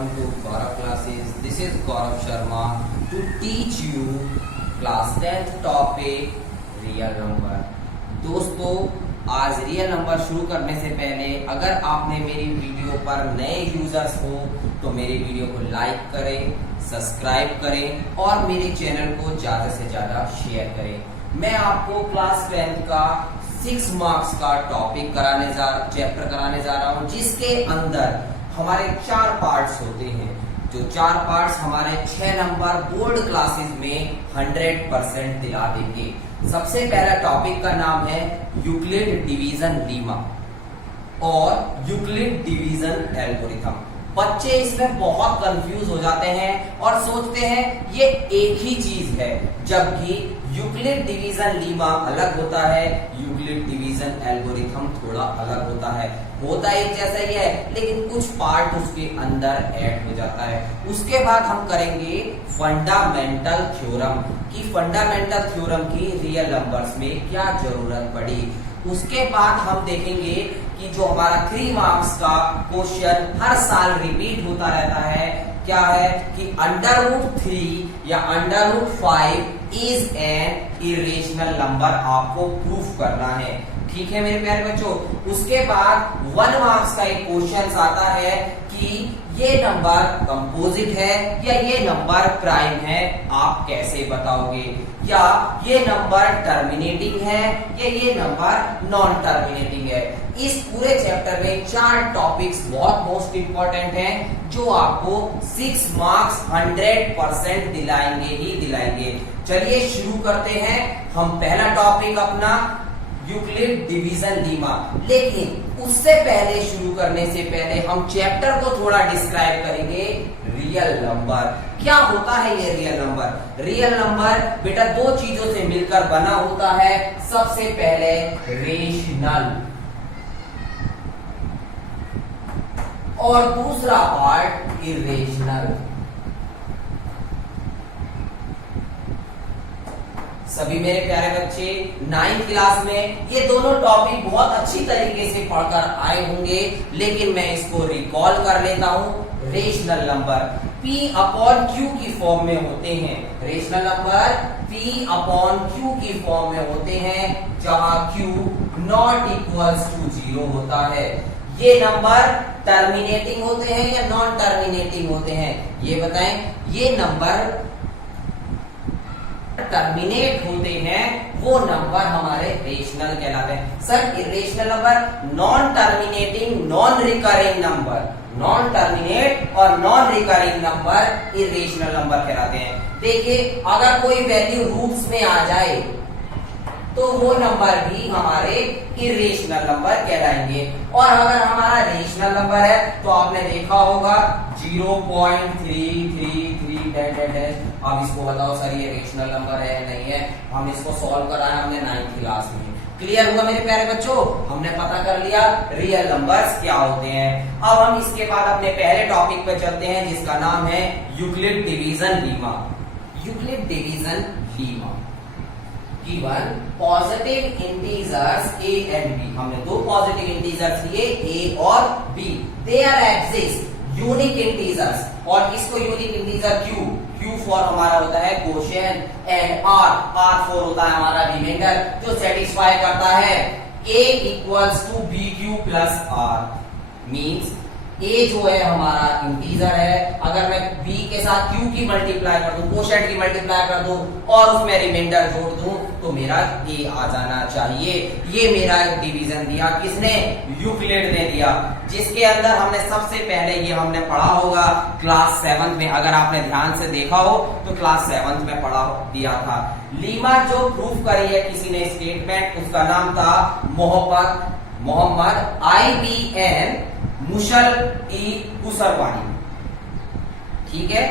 welcome to Gaurav classes. This is Gaurav Sharma to teach you class 10th topic real number. दोस्तों, आज real number शुरू करने से पहले अगर आपने मेरी वीडियो पर नए यूजर्स हो तो मेरी वीडियो को लाइक करें, सब्सक्राइब करें और मेरे चैनल को ज्यादा से ज्यादा शेयर करें। मैं आपको क्लास 10th का 6 मार्क्स का चैप्टर कराने जा रहा हूं, जिसके अंदर हमारे 4 पार्ट्स होते हैं। जो 4 पार्ट्स हमारे 6 नंबर बोर्ड क्लासेस में 100% दिला देंगे। सबसे पहला टॉपिक का नाम है यूक्लिड डिवीजन लीमा और यूक्लिड डिवीजन एल्गोरिथम। बच्चे इसमें बहुत कंफ्यूज हो जाते हैं और सोचते हैं ये एक ही चीज है, जबकि यूक्लिड डिवीजन लीमा अलग होता है, यूक्लिड डिवीजन एल्गोरिथम थोड़ा अलग होता है। होता एक जैसा ही है, लेकिन कुछ पार्ट उसके अंदर ऐड हो जाता है। उसके बाद हम करेंगे फंडामेंटल थ्योरम कि फंडामेंटल थ्योरम की रियल नंबर्स में क्या जरूरत पड़ी। उसके बाद हम देखेंगे कि जो हमारा 3 मार्क्स का क्वेश्चन हर साल रिपीट होता रहता है, क्या है कि √3 या √5 इज एन इरेशनल नंबर आपको प्रूफ करना है। ठीक है मेरे प्यारे बच्चों। उसके बाद 1 मार्क्स का एक क्वेश्चन आता है कि ये नंबर कंपोजिट है या ये नंबर प्राइम है, आप कैसे बताओगे, या ये नंबर टर्मिनेटिंग है या ये नंबर नॉन टर्मिनेटिंग है। इस पूरे चैप्टर में 4 टॉपिक्स बहुत मोस्ट इंपॉर्टेंट हैं, जो आपको 6 मार्क्स 100% दिलाएंगे ही दिलाएंगे। चलिए शुरू करते हैं। हम पहला टॉपिक अपना यूक्लिड डिवीजन लीमा, लेकिन उससे पहले शुरू करने से पहले हम चैप्टर को थोड़ा डिस्क्राइब करेंगे। रियल नंबर क्या होता है? ये रियल नंबर, रियल नंबर बेटा 2 चीजों से मिलकर बना होता है। सबसे पहले रेशनल और दूसरा पार्ट इरेशनल। सभी मेरे प्यारे बच्चे 9th क्लास में ये दोनों टॉपिक बहुत अच्छी तरीके से पढ़कर आए होंगे, लेकिन मैं इसको रिकॉल कर लेता हूं। रेशनल नंबर P/Q की फॉर्म में होते हैं। रेशनल नंबर P/Q की फॉर्म में होते हैं, जहां Q ≠ 0 होता है। ये नंबर टर्मिनेटिंग होते हैं या नॉन टर्मिनेटिंग होते हैं, ये बताएं। ये नंबर टर्मिनेट होते हैं, वो नंबर हमारे रेशनल कहलाते हैं। Sir irrational number non terminating non recurring number, non terminate और non recurring number irrational number कहलाते हैं। देखिए अगर कोई वैल्यू रूट्स में आ जाए तो वो नंबर भी हमारे इरेशनल नंबर कहलाएंगे। और अगर हमारा रेशनल नंबर है तो आपने देखा होगा 0.333 अब इसको बताओ सर ये रेशनल नंबर है नहीं है। हम इसको सॉल्व कराया हमने 9th क्लास में। क्लियर हुआ मेरे प्यारे बच्चों? हमने पता कर लिया रियल नंबर्स क्या होते हैं। अब हम इसके बाद अपने पहले टॉपिक पे चलते हैं, जिसका नाम है Euclid division lemma. Euclid division lemma given positive integers a and b। हमने 2 पॉजिटिव इंटीजर्स लिए a और b। There exist unique integers, और इसको यूनिक इंटीजर q फॉर हमारा होता है क्वोशिएंट, एंड r फॉर होता है हमारा रिमाइंडर, जो सेटिस्फाई करता है a = bq + r। Means a जो है हमारा इंटीजर है, अगर मैं b के साथ q की मल्टीप्लाई कर दूं, क्वोशिएंट की मल्टीप्लाई कर दूं और उसमें रिमाइंडर जोड़ दूं तो मेरा a आ जाना चाहिए। ये मेरा डिवीजन दिया किसने? यूक्लिड ने दिया, जिसके अंदर हमने सबसे पहले ये हमने पढ़ा होगा क्लास 7 में। अगर आपने ध्यान से देखा हो तो क्लास 7 में पढ़ा दिया था। लीमा जो प्रूफ करी है किसी ने स्टेटमेंट, उसका नाम था मोहम्मद IBN मुशल ई कुसरवानी। ठीक है,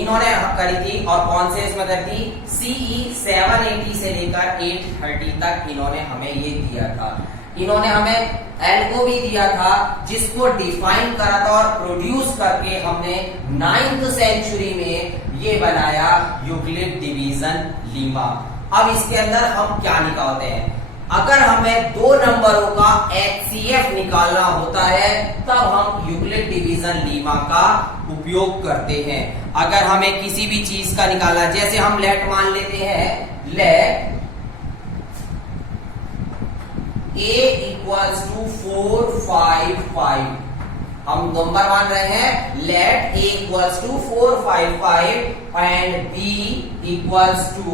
इन्होंने करी थी। और कौन से इसमें करी थी? CE 780 से लेकर 830 तक इन्होंने हमें ये दिया था। इन्होंने हमें एल्गो भी दिया था, जिसको डिफाइन करा था और प्रोड्यूस करके हमने 9th सेंचुरी में ये बनाया यूक्लिड डिवीजन लीमा। अब इसके अंदर हम क्या निकालते हैं? अगर हमें दो नंबरों का HCF निकालना होता है तब हम यूक्लिड डिवीजन लीमा का उपयोग करते हैं। अगर हमें किसी भी चीज का निकालना, जैसे हम लेट मान लेते हैं, लेट A इक्वल्स टू 4 5 5, हम नंबर मान रहे हैं let A equals to 4 5 5 and B equals to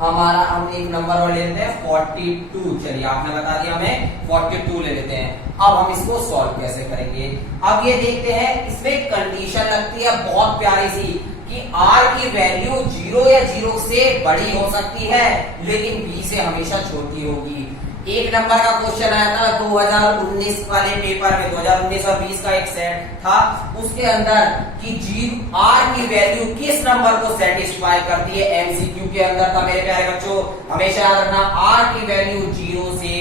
हमारा, हम एक नंबर और ले लेते हैं 42। चलिए आपने बता दिया, हमें 42 ले लेते हैं। अब हम इसको सॉल्व कैसे करेंगे, अब ये देखते हैं। इसमें कंडीशन लगती है बहुत प्यारी सी कि R की वैल्यू 0 या 0 से बड़ी हो सकती है लेकिन B से हमेशा छोटी होगी। एक नंबर का क्वेश्चन आया था 2019 वाले पेपर में, 2019 और 20 का एक सेट था, उसके अंदर कि R की वैल्यू किस नंबर को सेटिस्फाई करती है, MCQ के अंदर था मेरे प्यारे बच्चों। हमेशा याद रखना R की वैल्यू 0 से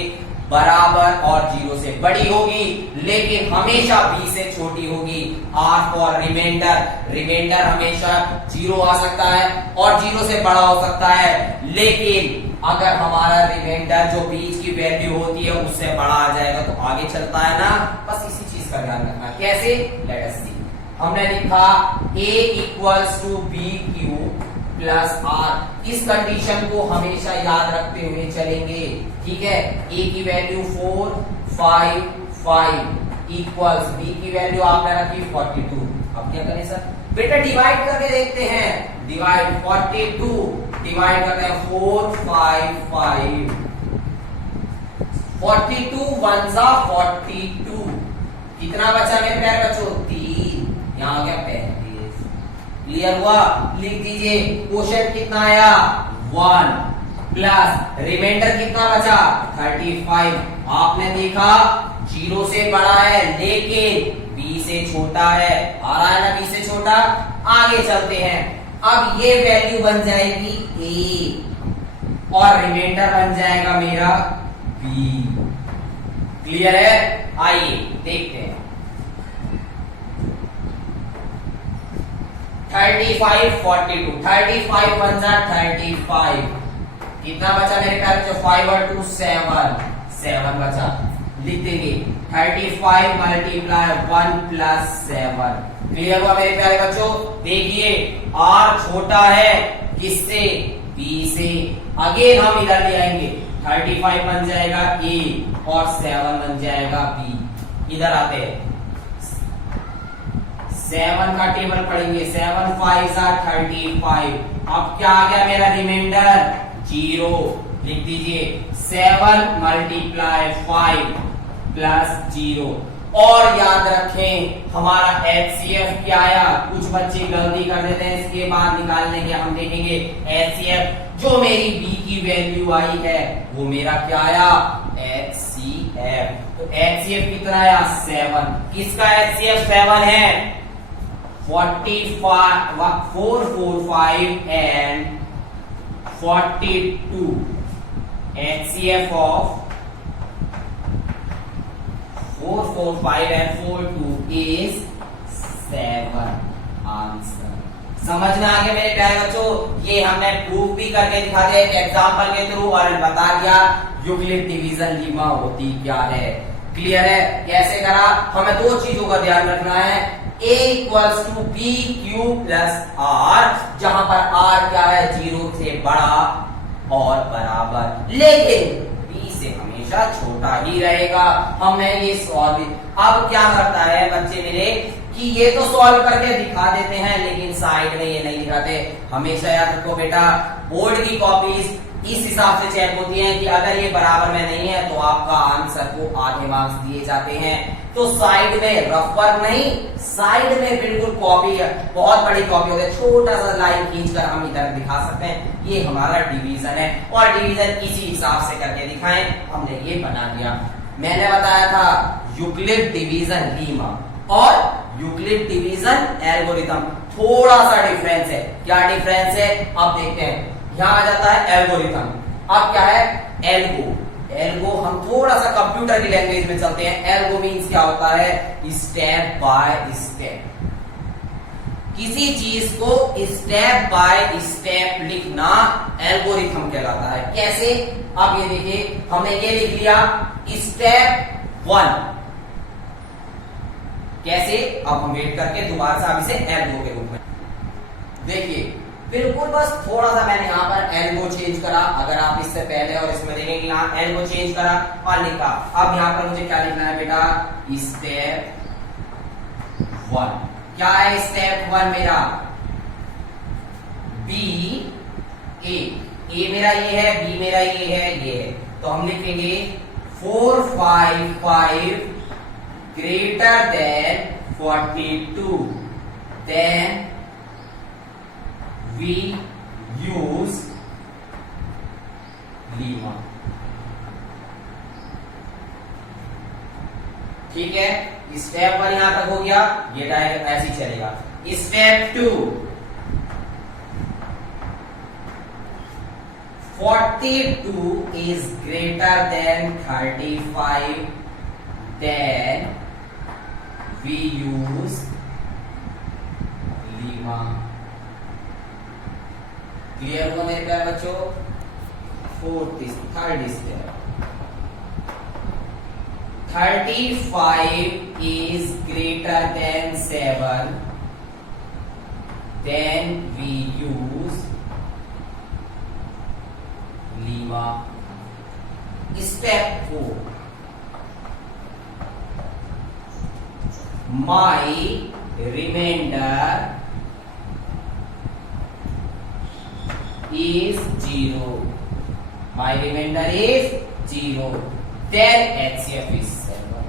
बराबर और 0 से बड़ी होगी लेकिन हमेशा B से छोटी होगी। R फॉर रिमाइंडर, रिमाइंडर हमेशा 0 आ सकता है और 0 से बड़ा हो सकता है, लेकिन अगर हमारा रिमाइंडर जो बीच की वैल्यू होती है उससे बड़ा आ जाएगा तो आगे चलता है ना। बस इसी चीज का ध्यान रखना। कैसे, लेट अस सी। हमने लिखा A equals to BQ plus R। इस कंडीशन को हमेशा याद रखते हुए चलेंगे, ठीक है। A की वैल्यू 4 5 5 इक्वल्स B की वैल्यू आपने रखी 42। अब क्या करें सर, बेटा डिवाइड करके देखते हैं। डिवाइड 42 डिवाइड करते हैं 4 5 5, 42 1 जा 42, कितना बचा मेरे प्यारे बच्चों, 3, यहाँ आ गया 35। क्लियर हुआ, लिख दीजिए। क्वेश्चन कितना आया 1 प्लस रिमाइंडर कितना बचा 35। आपने देखा 0 से बड़ा है लेकिन B से छोटा है, आ रहा है ना B से छोटा। आगे चलते हैं, अब ये वैल्यू बन जाएगी A और रिमाइंडर बन जाएगा मेरा B। क्लियर है, आइए देखते हैं। 35 42, 35 1 जा 35, कितना बचा मेरे ख्याल से 5 और 2 7 बचा। लिख देंगे 35 मल्टीप्लाई 1 प्लस 7। क्लियर हुआ मेरे प्यारे बच्चों। देखिए R छोटा है किससे, B से। अगेन हम इधर ले आएंगे, 35 बन जाएगा A और 7 बन जाएगा B। इधर आते हैं, 7 का टेबल पढ़ेंगे, 7 5 35। अब क्या आ गया मेरा रिमाइंडर 0। लिख दीजिए 7 मल्टीप्लाई 5 प्लस 0। और याद रखें हमारा HCF क्या आया, कुछ बच्चे गलती कर देते हैं, इसके बाद निकालने के हम देखेंगे HCF। जो मेरी B की वैल्यू आई है वो मेरा क्या आया HCF। तो HCF कितना आया 7। किसका HCF 7 है, 45 445 and 42। HCF of 4 4 5 and 4 2 is 7 answer. समझ में आ गया मेरे प्यारे बच्चों। ये हमने प्रूफ भी करके दिखा दिया एक एग्जांपल के थ्रू और बता दिया यूक्लिड डिवीजन लीमा होती क्या है। क्लियर है, कैसे करा। हमें दो चीजों का ध्यान रखना है, A equals to B Q plus R, जहां पर R क्या है 0 से बड़ा और बराबर, लेकिन B से हमेशा छोटा ही रहेगा। हमने ये सॉल्व, अब क्या करता है बच्चे मेरे कि ये तो सॉल्व करके दिखा देते हैं लेकिन साइड में ये नहीं दिखाते। हमेशा याद रखो बेटा, बोर्ड की कॉपीज इस हिसाब से चेक होती हैं कि अगर ये बराबर में नहीं है तो आपका आंसर को आधे मार्क्स दिए जाते हैं। तो साइड में रफ वर्क नहीं, साइड में बिल्कुल कॉपी, बहुत बड़ी कॉपी हो गई, छोटा सा लाइन खींचकर हम इधर दिखा सकते हैं। ये हमारा डिवीजन है और डिवीजन इसी हिसाब से करके दिखाएं, हमने ये बना दिया। मैंने बताया था यूक्लिड डिवीजन लीमा और यूक्लिड डिवीजन एल्गोरिथम, थोड़ा सा डिफरेंस है। क्या डिफरेंस है अब देखते हैं। यहां आ जाता है एल्गोरिथम, अब क्या है एल्गो। एल्गो हम थोड़ा सा कंप्यूटर की लैंग्वेज में चलते हैं। एल्गो मीन्स क्या होता है, स्टेप बाय स्टेप। किसी चीज को स्टेप बाय स्टेप लिखना एल्गोरिथम कहलाता है। कैसे? अब ये देखिए, हमने ये लिख लिया स्टेप 1। कैसे? अब हम वेट करके दोबारा से आप इसे एल्गो के रूप में देखिए, बिल्कुल बस थोड़ा सा मैंने यहाँ पर एल्गो चेंज करा। अगर आप इससे पहले और इसमें देखेंगे, यहाँ एल्गो चेंज करा और लिखा। अब यहाँ पर मुझे क्या लिखना है बेटा? स्टेप 1। क्या है स्टेप 1 मेरा? बी ए मेरा ये है, बी मेरा ये है। तो हम लिखेंगे 4, 5, 5 greater than 42, then we use lemma। ठीक है, स्टेप 1 यहां तक हो गया, ये डायग्राम ऐसे ही चलेगा। Step 2, 42 is greater than 35, then we use lemma। Clear हुआ मेरे प्यारे बच्चों? Third step, 35 is greater than 7, then we use lemma। Step 4, my remainder is 0, my remainder is 0, then HCF is 7।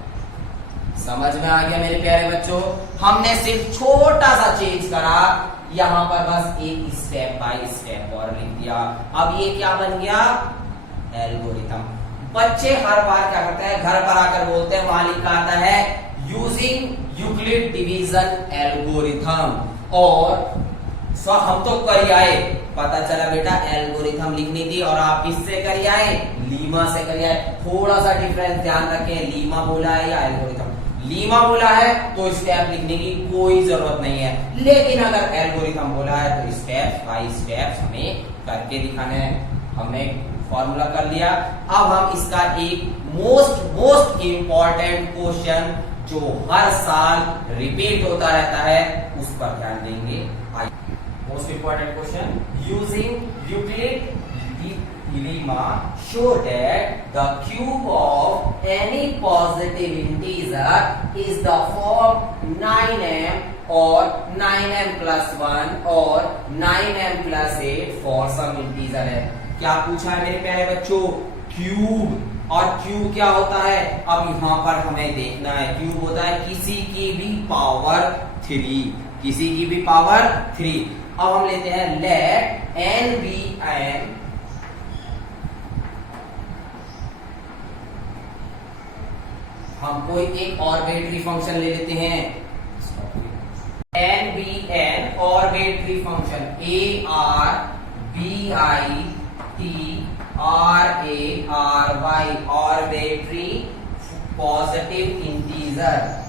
समझ में आ गया मेरे प्यारे बच्चों? हमने सिर्फ छोटा सा चेंज करा, यहां पर बस एक स्टेप बाय स्टेप और लिख दिया। अब ये क्या बन गया? एल्गोरिथम। बच्चे हर बार क्या करते हैं, घर पर आकर बोलते हैं, वहां लिखा आता है यूजिंग यूक्लिड डिवीजन एल्गोरिथम। और हम तो कर आए, पता चला बेटा एल्गोरिथम लिखनी थी और आप किससे कर आए? लीमा से कर आए। थोड़ा सा डिफरेंस ध्यान रखें, लीमा बोला है या एल्गोरिथम। लीमा बोला है तो स्टेप लिखने की कोई जरूरत नहीं है, लेकिन अगर एल्गोरिथम बोला है तो स्टेप बाय स्टेप हमें करके दिखाने हैं। हमने फॉर्मूला कर लिया। अब हम इसका एक मोस्ट इंपॉर्टेंट क्वेश्चन जो हर साल रिपीट होता रहता है उस पर ध्यान देंगे। Most important question, using Euclid lemma show that the cube of any positive integer is the form 9m or 9m plus 1 or 9m plus 8 for some integer है। क्या पूछा है मेरे प्यारे बच्चों? क्यूब। और क्यूब क्या होता है? अब यहां पर हमें देखना है, क्यूब होता है किसी की भी पावर 3, किसी की भी पावर 3। अब हम लेते हैं let n be n, हम कोई एक ऑर्बिटरी फंक्शन ले लेते हैं, n b n arbitrary function a r b i t r a r y arbitrary positive integer.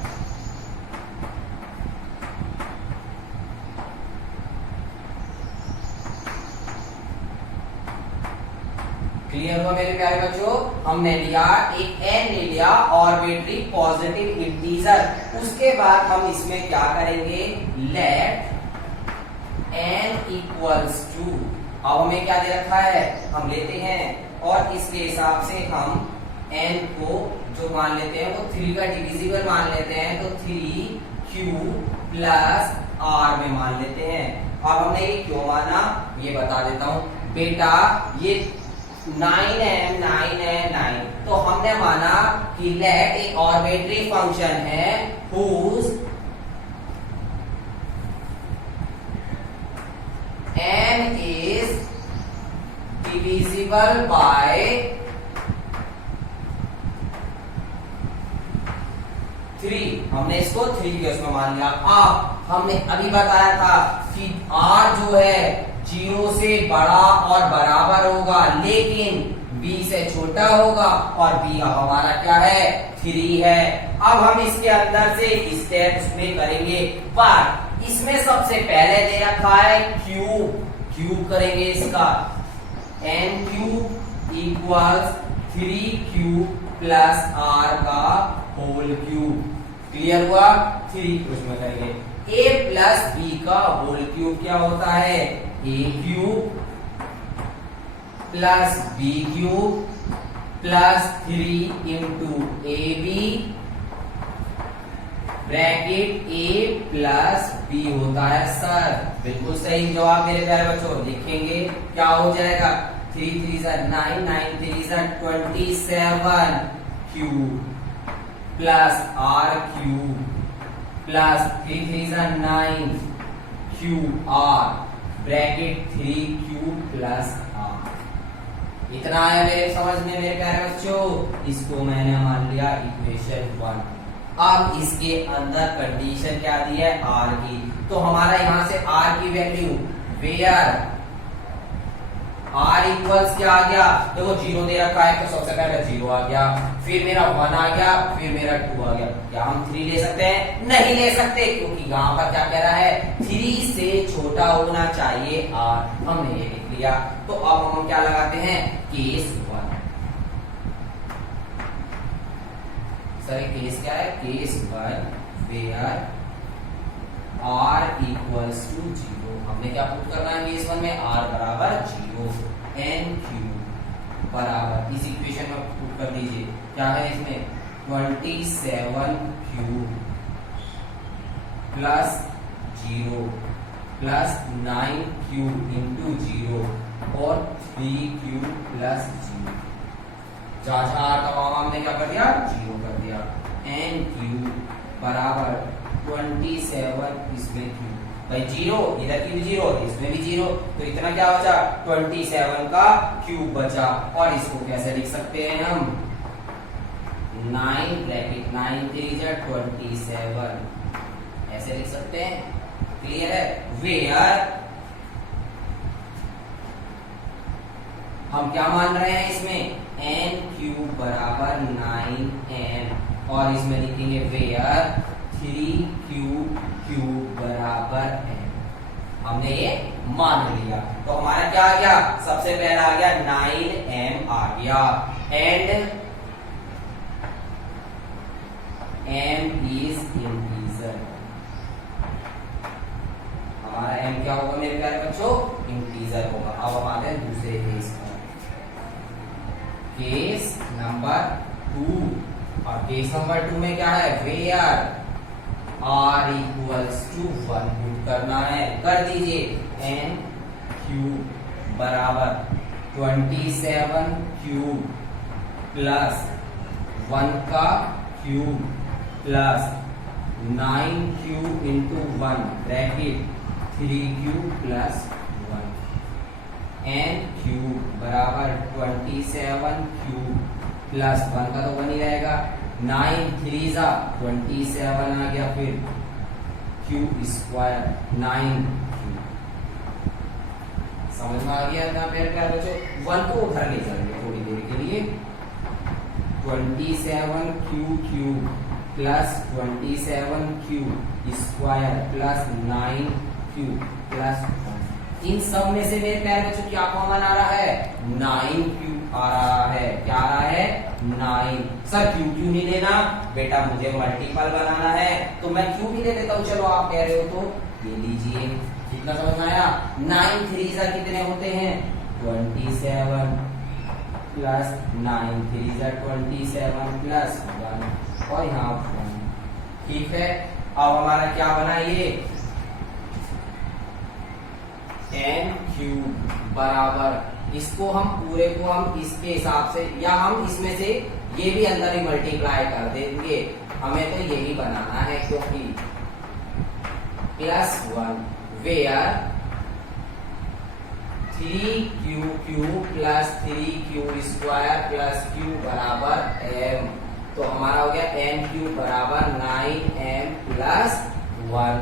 Clear हुआ मेरे प्यारे बच्चों? हमने लिया एक n ले लिया ऑर्बिटरी पॉजिटिव इंटीजर। उसके बाद हम इसमें क्या करेंगे? लेट n इक्वल्स टू, अब हमें क्या दे रखा है हम लेते हैं और इसके हिसाब से हम n को जो मान लेते हैं वो 3 का डिविजिबल मान लेते हैं, तो 3q प्लस r में मान लेते हैं। अब हमने ये क्यों माना ये बता देता हूं बेटा। ये 9m 9 तो हमने माना कि लेट एक ऑर्बिटरी फंक्शन है whose n is divisible by 3। हमने इसको 3 के उसमें मान लिया। अब हमने अभी बताया था कि r जो है 0 से बड़ा और बराबर होगा, लेकिन b से छोटा होगा और b अब हमारा क्या है 3 है। अब हम इसके अंदर से स्टेप्स में करेंगे, पर इसमें सबसे पहले दे रखा है क्यूब, क्यूब करेंगे इसका, n cube equals 3q plus r का होल क्यूब। क्लियर हुआ? 3 उसमें करेंगे a प्लस b का होल क्यूब क्या होता है, a cube plus b cube plus 3 into A B bracket a plus b होता है सर। बिल्कुल सही जवाब मेरे प्यारे बच्चों। लिखेंगे क्या हो जाएगा, 3 3 9 9 3 27 cube plus r cube plus 3 3 9 cube r bracket 3 cube plus r। इतना आया मेरे समझ में मेरे प्यारे बच्चों। इसको मैंने मान लिया इक्वेशन 1। अब इसके अंदर कंडीशन क्या दी है, r की। तो हमारा यहां से r की वैल्यू वेयर r इक्वल्स क्या आ गया, देखो 0 दे रखा है तो सबसे पहले 0 आ गया, फिर मेरा 1 आ गया, फिर मेरा 2 आ गया। क्या हम 3 ले सकते हैं? नहीं ले सकते, क्योंकि यहाँ पर क्या कह रहा है, 3 से छोटा होना चाहिए r। हमने ये लिख लिया। तो अब हम क्या लगाते हैं, केस 1। सर केस क्या है, case 1 where r equals to 0। हमने क्या पुट करना है केस 1 में, r बराबर 0, n क्यूब बराबर, इस इक्वेशन में पुट कर दीजिए क्या है इसमें, 27 cube plus 0 plus 9 cube into 0 और 3 क्यूब प्लस 0। जहां जहां r का वहां हमने क्या कर दिया, 0 कर दिया। n क्यूब बराबर 27 इसमें क्यूब, भाई 0 इधर की भी 0 इसमें भी 0, तो इतना क्या बचा, 27 का क्यूब बचा। और इसको कैसे लिख सकते हैं हम, 9 ब्रैकेट 9 3 27 ऐसे लिख सकते हैं। क्लियर है? वेयर हम क्या मान रहे हैं इसमें, n क्यूब बराबर 9n, और इसमें लिखेंगे वेयर 3 क्यूब बराबर n। हमने ये मान लिया। तो हमारा क्या आ गया, सबसे पहला आ गया 9m आ गया, एंड m इज इंटीजर। हमारा m क्या होगा मेरे प्यारे बच्चों, इंटीजर होगा। अब हम आते हैं दूसरे केस पर, केस नंबर 2। और केस नंबर 2 में क्या है, where r equals to 1 put करना है, कर दीजिए। n क्यूब बराबर 27 क्यूब प्लस 1 का cube plus 9 cube into 1 bracket 3 cube plus 1। n cube बराबर 27 क्यूब प्लस 1 का तो 1 ही रहेगा, 9 3 27 आ गया, फिर क्यूब स्क्वायर 9 क्यूब। समझ में आ गया ना मेरे प्यारे बच्चों। 1 को उधर ले जाएंगे थोड़ी देर के लिए, 27 cube plus 27 cube square plus 9 cube plus 1। इन सब में से मेरे प्यारे बच्चों क्या कॉमन आ रहा है, 9 क्यूब आ रहा है। क्या आ रहा है, 9। सर क्यूब क्यों नहीं लेना, बेटा मुझे मल्टीपल बनाना है तो मैं क्यूब ही ले लेता हूँ। चलो आप कह रहे हो तो ये लीजिए। कितना समझ में आया, 9 3 कितने होते हैं, 27 प्लस 9 3 27 प्लस 1 और यहाँ 1। ठीक है, अब हमारा क्या बना ये, n क्यूब बराबर, इसको हम पूरे को हम इसके हिसाब से, या हम इसमें से ये भी अंदर ही मल्टीप्लाई कर देंगे, हमें तो यही बनाना है क्योंकि plus 1 where 3 cube plus 3 cube square plus cube बराबर m। तो हमारा हो गया m क्यूब बराबर 9m प्लस 1।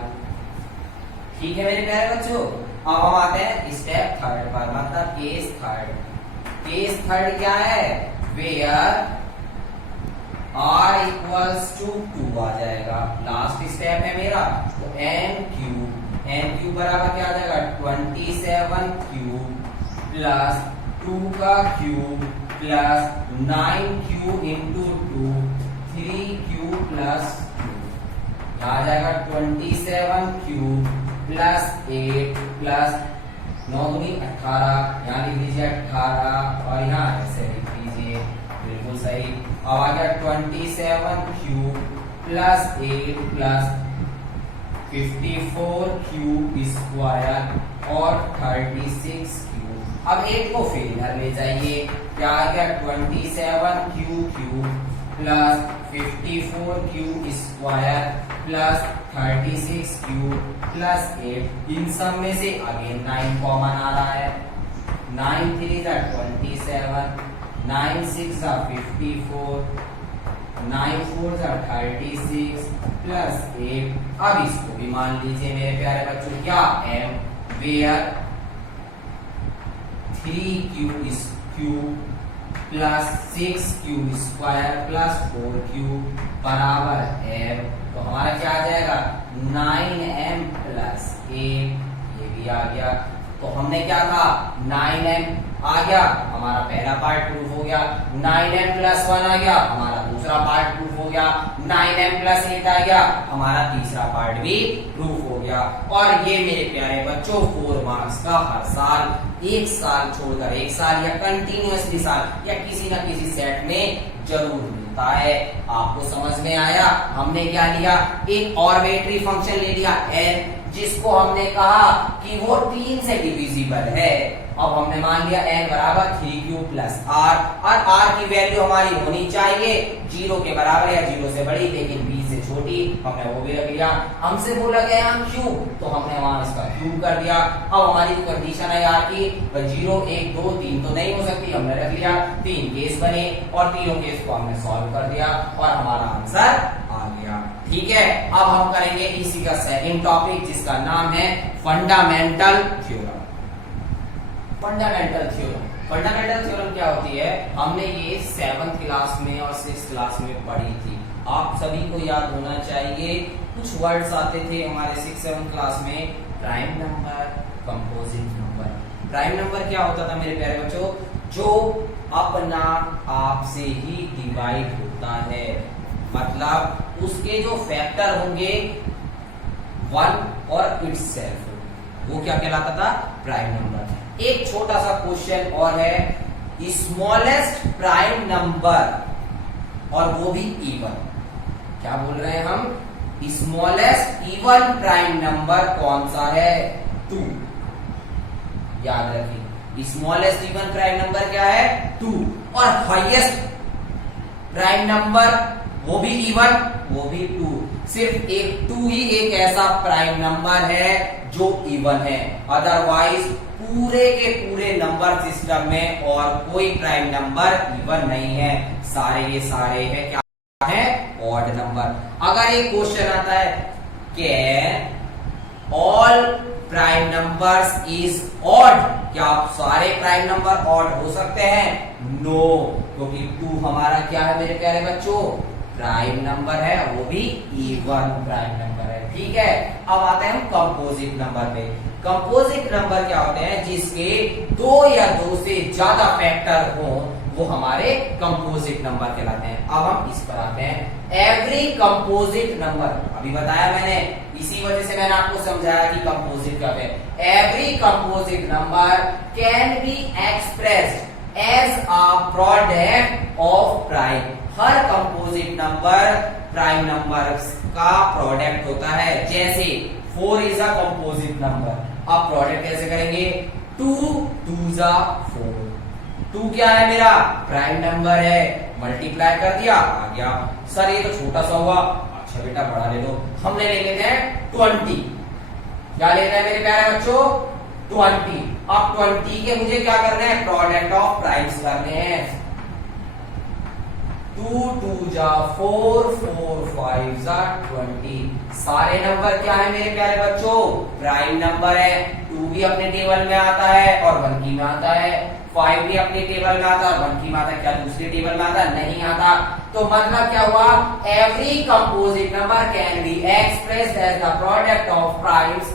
ठीक है मेरे प्यारे बच्चों। अब हम आते हैं स्टेप 3 पर, मतलब केस 3। केस 3 क्या है, वेयर r इक्वल्स टू 2 आ जाएगा। लास्ट स्टेप है मेरा, तो n क्यूब क्यूब बराबर क्या आ जाएगा 27 क्यूब प्लस 2 का cube plus 9 cube into 2 3 cube plus 2 आ जाएगा 27 क्यूब प्लस 8 प्लस 9 दूनी 18, यहाँ लिख लीजिए 18 और यहाँ ऐसे लिख लीजिए, बिल्कुल सही। अब आ गया 27 cube plus 8 plus 54 cube square और 36 क्यूब। अब 8 को फिर इधर ले जाइए, क्या आ गया 27 cube plus 54 cube square plus 36 cube plus 8, इन सब में से आगे 9 कॉमन आ रहा है, 9 3 जा 27, 9 6 जा 54, 9 4 जा 36 प्लस 8। अब इसको भी मान लीजिए मेरे प्यारे बच्चों, क्या m where 3 cube plus 6 cube square plus 4 cube बराबर m, तो हमारा क्या आ जाएगा 9m प्लस 8, ये भी आ गया। तो हमने क्या था 9m आ गया, हमारा पहला पार्ट प्रूफ हो गया, 9m प्लस 1 आ गया, हमारा दूसरा पार्ट प्रूफ हो गया, 9m प्लस 8 आ गया, हमारा तीसरा पार्ट भी प्रूफ हो गया। और ये मेरे प्यारे बच्चों 4 मार्क्स का हर साल, एक साल छोड़कर एक साल या कंटिन्यूअसली साल या किसी न किसी सेट में जरूर मिलता है। आपको समझ में आया? हमने क्या लिया, एक आर्बिट्रेरी फंक्शन ले लिया n, जिसको हमने कहा कि वो 3 से डिविजिबल है। अब हमने मान लिया n बराबर 3q प्लस r, और r की वैल्यू हमारी होनी चाहिए 0 के बराबर या 0 से बड़ी लेकिन b से छोटी, हमने वो भी रख लिया। हमसे बोला गया q, तो हमने वहां इसका q कर दिया। अब हमारी जो कंडीशन है r की 0 1 2 3 तो नहीं हो सकती, हमने रख लिया 3 केस बने और तीनों केस को हमने सॉल्व कर दिया और हमारा आंसर आ गया। ठीक है, अब हम करेंगे इसी का सेकंड टॉपिक जिसका नाम है फंडामेंटल थ्योरम। फंडामेंटल थ्योरम क्या होती है, हमने ये 7th क्लास में और 6th क्लास में पढ़ी थी। आप सभी को याद होना चाहिए, कुछ वर्ड्स आते थे हमारे 6th 7th क्लास में, prime number, composite number. Prime number क्या होता था मेरे प्यारे बच्चों, जो अपना आप से ही डिवाइड होता है, मतलब उसके जो फैक्टर होंगे 1 और इटसेल्फ, वो क्या कहलाता था, प्राइम नंबर। एक छोटा सा क्वेश्चन और है, स्मॉलेस्ट प्राइम नंबर और वो भी इवन। क्या बोल रहे हैं हम, स्मॉलेस्ट इवन प्राइम नंबर कौन सा है, 2। याद रखिए, स्मॉलेस्ट इवन प्राइम नंबर क्या है, 2, और हाईएस्ट प्राइम नंबर वो भी इवन, वो भी 2। सिर्फ एक 2 ही एक ऐसा प्राइम नंबर है जो इवन है, अदरवाइज पूरे के पूरे नंबर सिस्टम में और कोई प्राइम नंबर इवन नहीं है, सारे ये सारे है क्या है, ऑड नंबर। अगर एक क्वेश्चन आता है can all prime numbers is odd, क्या सारे प्राइम नंबर ऑड हो सकते हैं, नो, क्योंकि 2 हमारा क्या है मेरे प्यारे बच्चों, प्राइम नंबर है, वो भी इवन प्राइम नंबर है। ठीक है, अब आते हैं हम कंपोजिट नंबर पे। कंपोजिट नंबर क्या होते हैं, जिसके 2 या 2 से ज्यादा फैक्टर हो, वो हमारे कंपोजिट नंबर कहलाते हैं। अब हम इस पर आते हैं, एवरी कंपोजिट नंबर, अभी बताया मैंने, इसी वजह से मैंने आपको समझाया कि कंपोजिट क्या है। Every composite number can be expressed as a product of prime. हर कंपोजिट नंबर प्राइम नंबर का प्रोडक्ट होता है, जैसे 4 इज अ कंपोजिट नंबर। अब प्रोडक्ट कैसे करेंगे, 2 2 जा 4, 2 क्या है मेरा प्राइम नंबर है, मल्टीप्लाई कर दिया आ गया। सर ये तो छोटा सा हुआ, अच्छा बेटा बड़ा ले लो, हमने ले लेते हैं 20। क्या लेना है मेरे प्यारे बच्चों, 20। अब 20 के मुझे क्या करना है, प्रोडक्ट ऑफ प्राइम्स करने हैं। 2 2 जा 4, 4 5 जा 20। सारे नंबर क्या है मेरे प्यारे बच्चों, प्राइम नंबर है। 2 भी अपने टेबल में आता है और 1 की में आता है, 5 भी अपने टेबल में आता है और 1 की में आता है। क्या दूसरे टेबल में आता, नहीं आता। तो मतलब क्या हुआ, every composite number can be expressed as the product of primes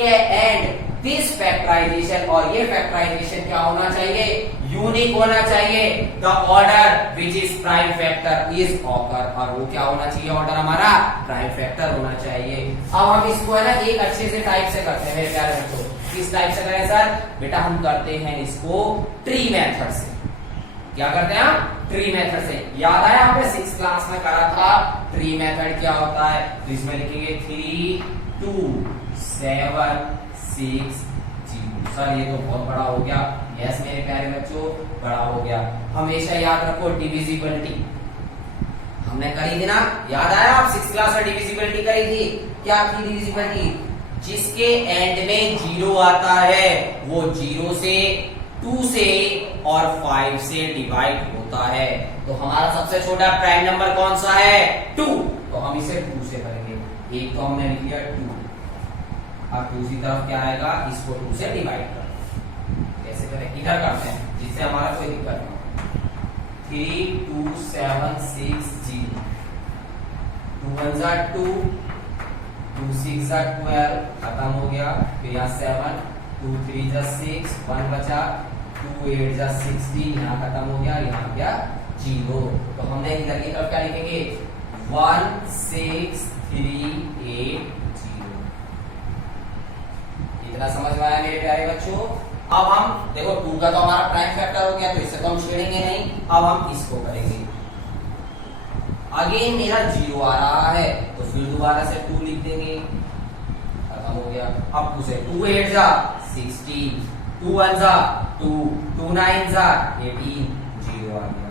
and this factorisation, और ये फैक्टराइजेशन क्या होना चाहिए, यूनिक होना चाहिए। The order which is prime factor is occur, और वो क्या होना चाहिए, ऑर्डर हमारा प्राइम फैक्टर होना चाहिए। अब हम इसको है ना एक अच्छे से टाइप से करते हैं मेरे प्यारे बच्चों। किस टाइप से करें सर, बेटा हम करते हैं इसको ट्री मेथड से। क्या करते हैं हम, ट्री मेथड से। याद आया आपने 6th क्लास में करा था ट्री मेथड क्या होता है। तो इसमें लिखेंगे 3 2 7 6 0। सर ये तो बहुत बड़ा हो गया। यस मेरे प्यारे बच्चों, बड़ा हो गया। हमेशा याद रखो डिविजिबिलिटी हमने करी थी ना, याद आया आप 6th क्लास में डिविजिबिलिटी करी थी। क्या थी डिविजिबिलिटी, जिसके एंड में 0 आता है वो 0 से 2 से और 5 से डिवाइड होता है। तो हमारा सबसे छोटा प्राइम नंबर कौन सा है, 2। तो हम इसे 2 से करेंगे। एक तो हमने लिख दिया 2, अब दूसरी तरफ क्या आएगा, इसको 2 से डिवाइड कर। कैसे करें, इधर करते हैं जिससे हमारा कोई दिक्कत नहीं। 3 2 7 6 0, 2 1 जा 2, 2 6 जा 12, खत्म हो गया। फिर यहाँ 7, 2 3 जा 6, 1 बचा, 2 8 जा 16, यहाँ खत्म हो गया। यहाँ क्या 0। तो हमने इधर की तरफ क्या लिखेंगे, 1 6 3 8 0। इतना समझ में आया मेरे प्यारे बच्चों। अब हम देखो 2 का तो हमारा प्राइम फैक्टर हो गया, तो इससे तो हम छेड़ेंगे नहीं। अब हम इसको करेंगे। अगेन मेरा 0 आ रहा है, तो फिर दोबारा से 2 लिख देंगे, खत्म हो गया। अब 2 से 2 8 जा 16, 2 1 जा 2, 2 9 जा 18, 0 आ गया।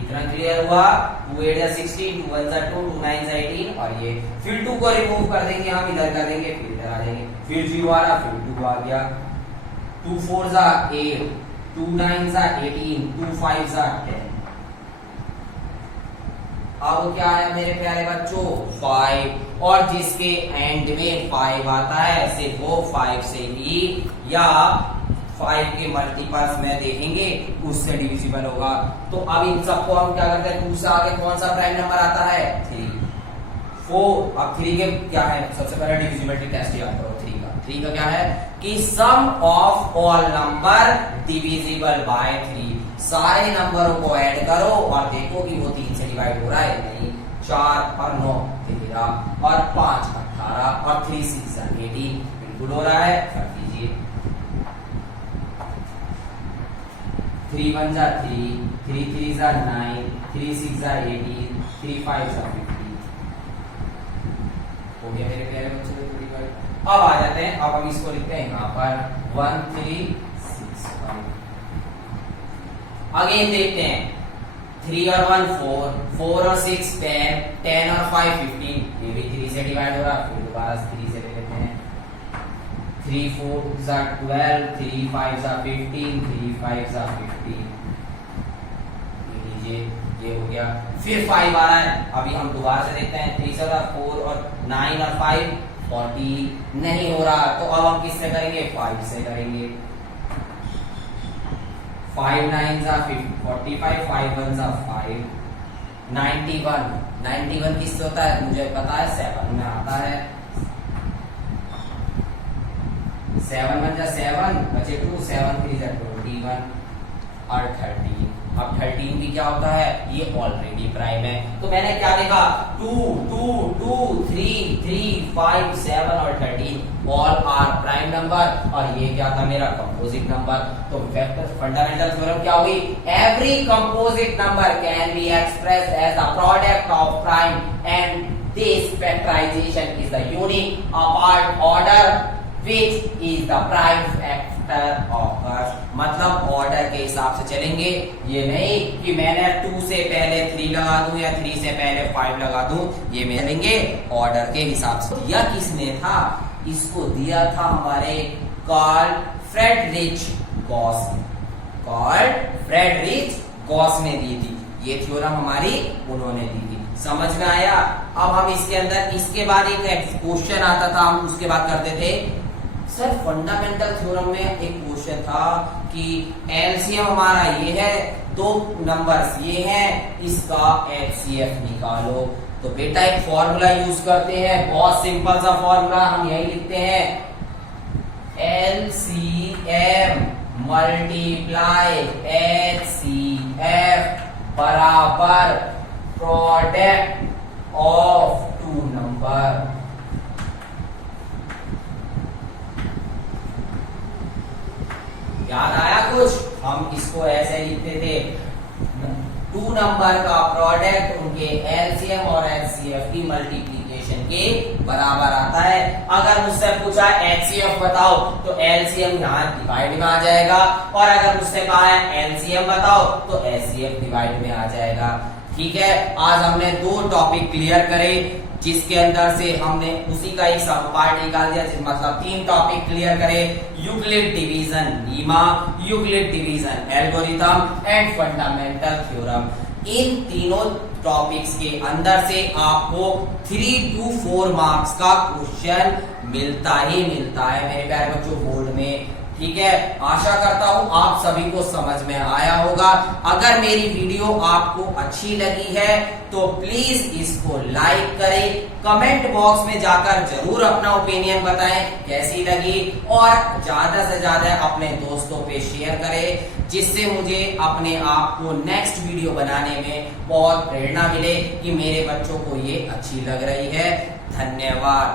इतना क्लियर हुआ। 2 8 जा 16, 2 1 जा 2, 2 9 जा 18, और ये फिर 2 को रिमूव कर देंगे, हम इधर कर देंगे, फिर इधर आ जाएंगे। फिर 0 आ रहा, फिर 2 आ गया। 2 4 जा 8, 2 9 जा 18, 2 5 जा 10। अब क्या है मेरे प्यारे बच्चों, 5, और जिसके एंड में 5 आता है सिर्फ वो 5 से ही या 5 के मल्टीपल्स में देखेंगे उससे डिविजिबल होगा। तो अब इन सबको हम क्या करते हैं, 2 से आगे कौन सा प्राइम नंबर आता है, 3 4। अब 3 के क्या है, सबसे पहले डिविजिबिलिटी टेस्ट याद करो 3 का। 3 का क्या है कि sum of all number divisible by 3। सारे नंबरों को ऐड करो और देखो कि वो 3 से डिवाइड हो रहा है नहीं। 4 और 9 13, और 5 18, और 3 6 18, बिल्कुल हो रहा है। कर दीजिए। 3 1 जा 3, 3 3 जा 9, 3 6 जा 18, 3 5 जा 50। हो गया मेरे प्यारे बच्चों। अब आ जाते हैं, अब हम इसको लिखते हैं यहाँ पर 1 3 6 5। अगेन देखते हैं 3 और 1 4, 4 और 6 10, 10 और 5 15, ये भी 3 से डिवाइड हो रहा। फिर दोबारा 3 से ले लेते हैं। 3 4 जा 12, 3 5 जा 15, 3 5 जा 50, ये लीजिए, ये हो गया। फिर 5 आ रहा है, अभी हम दोबारा से देखते हैं। 3 से 4 और 9 और 5 40, नहीं हो रहा। तो अब हम किससे करेंगे, 5 से करेंगे। 5 9 जा 45, 5 1 जा 5, 91। 91 किससे होता है मुझे पता है, 7 में आता है। 7 1 जा 7, बचे 2, 7 3 जा 21, और 13। अब 13 भी क्या होता है, ये ऑलरेडी प्राइम है। तो मैंने क्या देखा, 2 2 2 3 3 5 7 और 13 ऑल आर प्राइम नंबर, और ये क्या था मेरा कंपोजिट नंबर। तो फंडामेंटल थ्योरम क्या हुई, every composite number can be expressed as a product of prime and this factorisation is the unique apart order which is the prime factor of. मतलब order के हिसाब से चलेंगे, ये नहीं कि मैंने 2 से पहले 3 लगा दूं या 3 से पहले 5 लगा दूं, ये में चलेंगे ऑर्डर के हिसाब से। दिया किसने था, इसको दिया था हमारे Carl Friedrich Gauss. Carl Friedrich Gauss ने दी थी ये थ्योरम, हमारी उन्होंने दी थी। समझ में आया। अब हम इसके अंदर, इसके बाद एक क्वेश्चन आता था, हम उसके बाद करते थे सर फंडामेंटल थ्योरम में एक क्वेश्चन था कि एलसीएम हमारा ये है, 2 नंबर्स ये हैं, इसका एचसीएफ निकालो। तो बेटा एक फॉर्मूला यूज करते हैं, बहुत सिंपल सा फॉर्मूला, हम यही लिखते हैं LCM मल्टीप्लाई HCF बराबर प्रोडक्ट ऑफ टू नंबर। याद आया कुछ? हम इसको ऐसे लिखते थे, टू नंबर का प्रोडक्ट उनके एलसीएम और एचसीएफ की मल्टीप्लिकेशन के बराबर आता है। अगर मुझसे पूछा एचसीएफ बताओ तो एलसीएम यहाँ डिवाइड में आ जाएगा, और अगर मुझसे कहा है एलसीएम बताओ तो एचसीएफ डिवाइड में आ जाएगा। ठीक है, आज हमने दो टॉपिक क्लियर करे, जिसके अंदर से हमने उसी का एक सब पार्ट निकाल दिया, मतलब तीन टॉपिक क्लियर करे, Euclid division lemma, Euclid division algorithm and fundamental theorem. इन तीनों टॉपिक्स के अंदर से आपको 3 to 4 मार्क्स का क्वेश्चन मिलता ही मिलता है मेरे प्यारे बच्चों बोर्ड में। ठीक है, आशा करता हूं आप सभी को समझ में आया होगा। अगर मेरी वीडियो आपको अच्छी लगी है तो प्लीज इसको लाइक करें, कमेंट बॉक्स में जाकर जरूर अपना ओपिनियन बताएं कैसी लगी, और ज्यादा से ज्यादा अपने दोस्तों पे शेयर करें, जिससे मुझे अपने आप को नेक्स्ट वीडियो बनाने में बहुत प्रेरणा मिले कि मेरे बच्चों को ये अच्छी लग रही है। धन्यवाद।